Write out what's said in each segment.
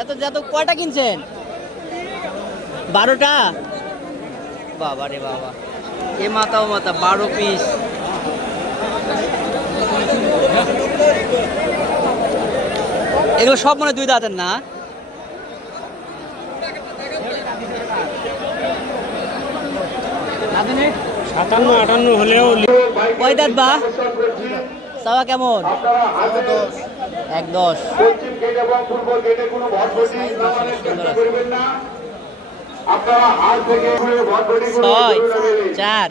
এত যত কয়টা কিনছেন? 12টা। বাবা রে বাবা, এ মাথা ও মাথা 12 পিস। এগুলো সব মনে 2 দাঁতের না? সাতান্ন আটান্ন হলেও কয় দাঁত বা? চাওয়া কেমন? 1-10। ছয় 4।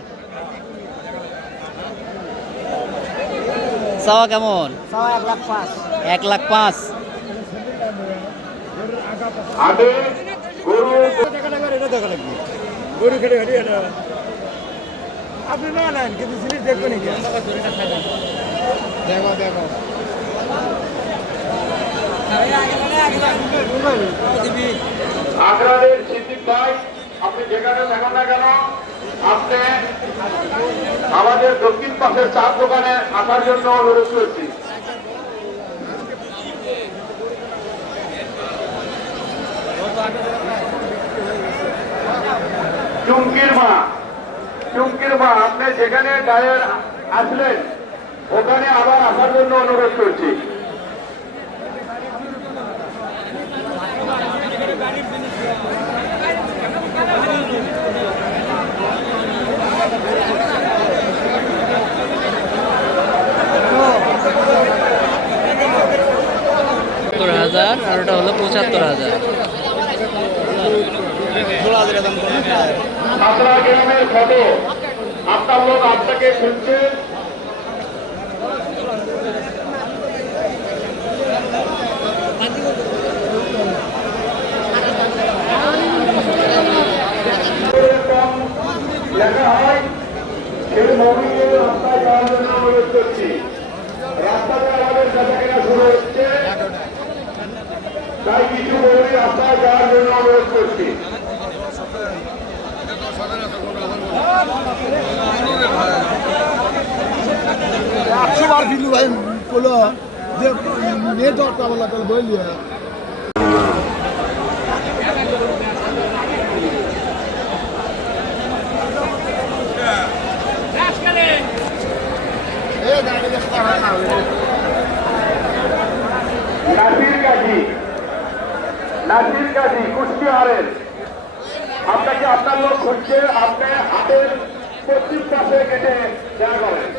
চাওয়া কেমন? 1,05,000। গরু খেটে খেটে আপনি না নেন কিন্তু জিনিস দেখবেন দেখো দেখো আগ্রাদের সিদ্দিক ভাই, আপনি যেখানে দেখেন না কেন, আপনি আমাদের দক্ষিণ পাশের চার দোকানে আসার জন্য অনুরোধ করছি। চুমকির মা, আপনি যেখানে ডায়ের আসলেন ওখানে আবার আসার জন্য অনুরোধ করছি। হাজার আর ওটা হলো 75,000। আপনার গ্রামের খবর, আপনার লোক আপনাকে খুঁজছে। লেখা হয় সেই মহিলা রাস্তায় যাওয়ার জন্য অনুরোধ করছি। রাস্তাতে আমাদের কাছে কেনা শুরু হচ্ছে, তাই কিছু মহিলা রাস্তায় যাওয়ার জন্য অনুরোধ করছি। একশোবার ফিরলু ভাই বলো যে নেটওয়ার্কটা বলা তাহলে বললি নাসির কাজী কুষ্টিয়ারের, আপনাকে আপনার লোক খুঁজছে। আপনি হাতের পশ্চিম পাশে কেটে দেওয়া করেন।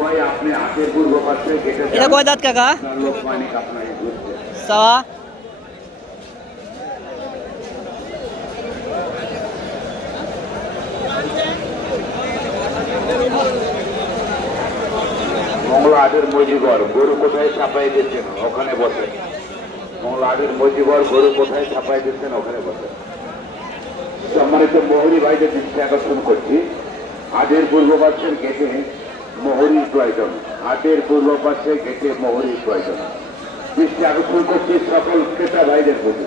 ভাই আপনি হাতের পূর্ব পাশে কেটে এটা কয় দাঁত কাকা? লোক মানিক আপনাকে খুঁজছে। চাওয়া মংলা আটের মজিবর, গরু কোথায় ছাপাই দিচ্ছেন ওখানে বসেন। মংলা আটের মজিবর, গরু কোথায় ছাপাই দিচ্ছেন ওখানে বসেন। সম্মানিত মোহরি ভাইদের দৃষ্টি আকর্ষণ করছি, আটের পূর্ব পাশের গেটে মোহরির প্রয়োজন। আটের পূর্ব পাশে গেটে মোহরির প্রয়োজন। দৃষ্টি আকর্ষণ করছি সকল ক্রেতা ভাইদের প্রতি।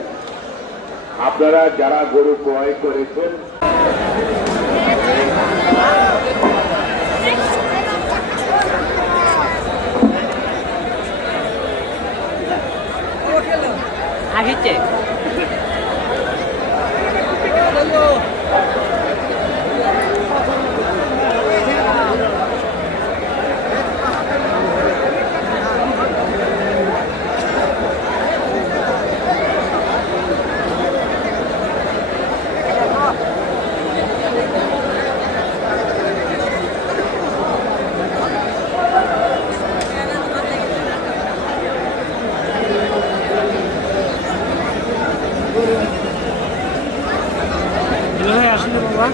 আপনারা যারা গরু ক্রয় করেছেন আসছে। আসলে বাবা